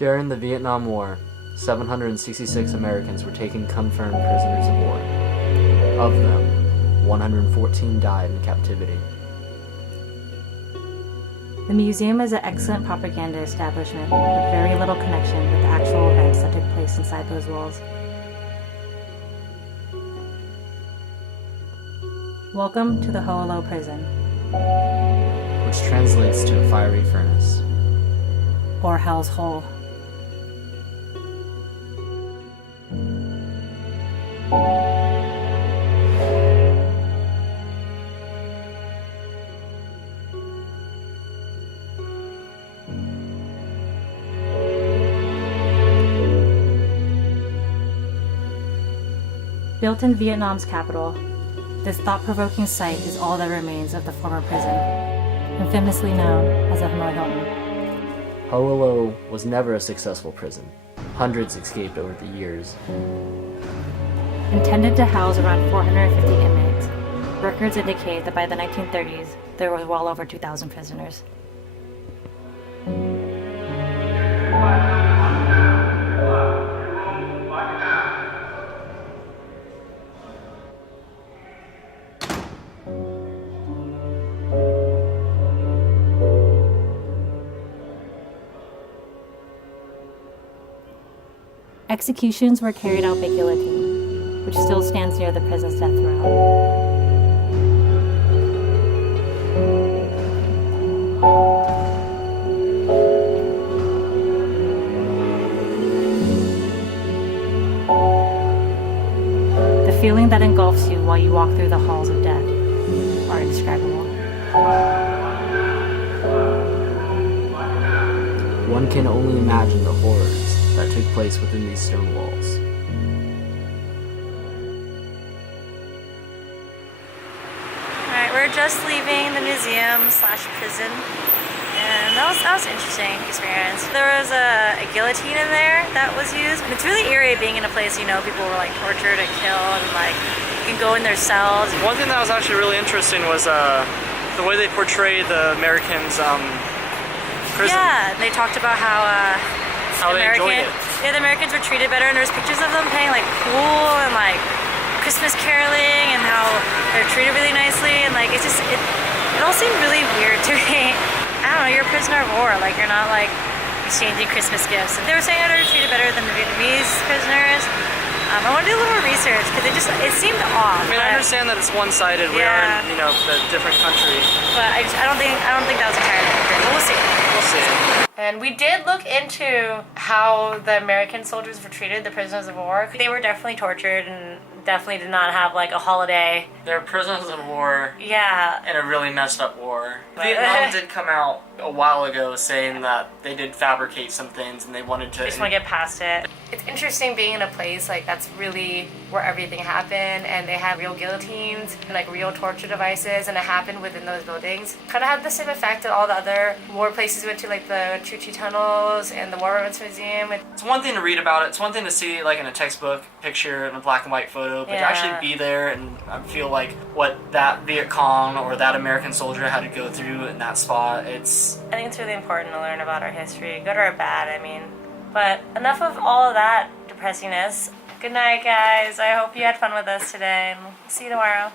During the Vietnam War, 766 Americans were taken confirmed prisoners of war. Of them, 114 died in captivity. The museum is an excellent propaganda establishment with very little connection with the actual events that took place inside those walls. Welcome to the Hoa Lo Prison, which translates to a fiery furnace, or Hell's Hole. Built in Vietnam's capital, this thought-provoking site is all that remains of the former prison, infamously known as the Hanoi Hilton. Hoa Lo was never a successful prison. Hundreds escaped over the years. Intended to house around 450 inmates, records indicate that by the 1930s, there were well over 2,000 prisoners. Executions were carried out by guillotine, which still stands near the prison's death row. The feeling that engulfs you while you walk through the halls of death are indescribable. One can only imagine the horrors that took place within these stone walls. Alright, we're just leaving the museum/prison, and that was an interesting experience. There was a guillotine in there that was used, and it's really eerie being in a place, you know, people were like tortured and killed, and like you can go in their cells. One thing that was actually really interesting was the way they portrayed the Americans' prison. Yeah, they talked about how they enjoyed it. Yeah, the Americans were treated better, and there's pictures of them playing like pool and like Christmas caroling, and how they're treated really nicely, and like it all seemed really weird to me. I don't know, you're a prisoner of war, like you're not like exchanging Christmas gifts. And they were saying that they were treated better than the Vietnamese prisoners. I want to do a little research because it seemed off. I mean, I understand that it's one-sided. We are in, a different country. But I don't think that was entirely accurate. But we'll see. We'll see. And we did look into how the American soldiers were treated, the prisoners of war. They were definitely tortured and definitely did not have like a holiday. They're prisoners of war. Yeah. In a really messed up war. Vietnam did come out a while ago saying that they did fabricate some things and they wanted to... They just want to get past it. It's interesting being in a place like that's really where everything happened, and they have real guillotines and like real torture devices, and it happened within those buildings. Kind of had the same effect that all the other war places went to, like the Chu Chi tunnels and the War Remnants Museum. It's one thing to read about it. It's one thing to see like in a textbook picture in a black and white photo, but to actually be there and feel like what that Viet Cong or that American soldier had to go through in that spot, I think it's really important to learn about our history, good or bad, I mean. But enough of all of that depressingness. Good night, guys. I hope you had fun with us today, and we'll see you tomorrow.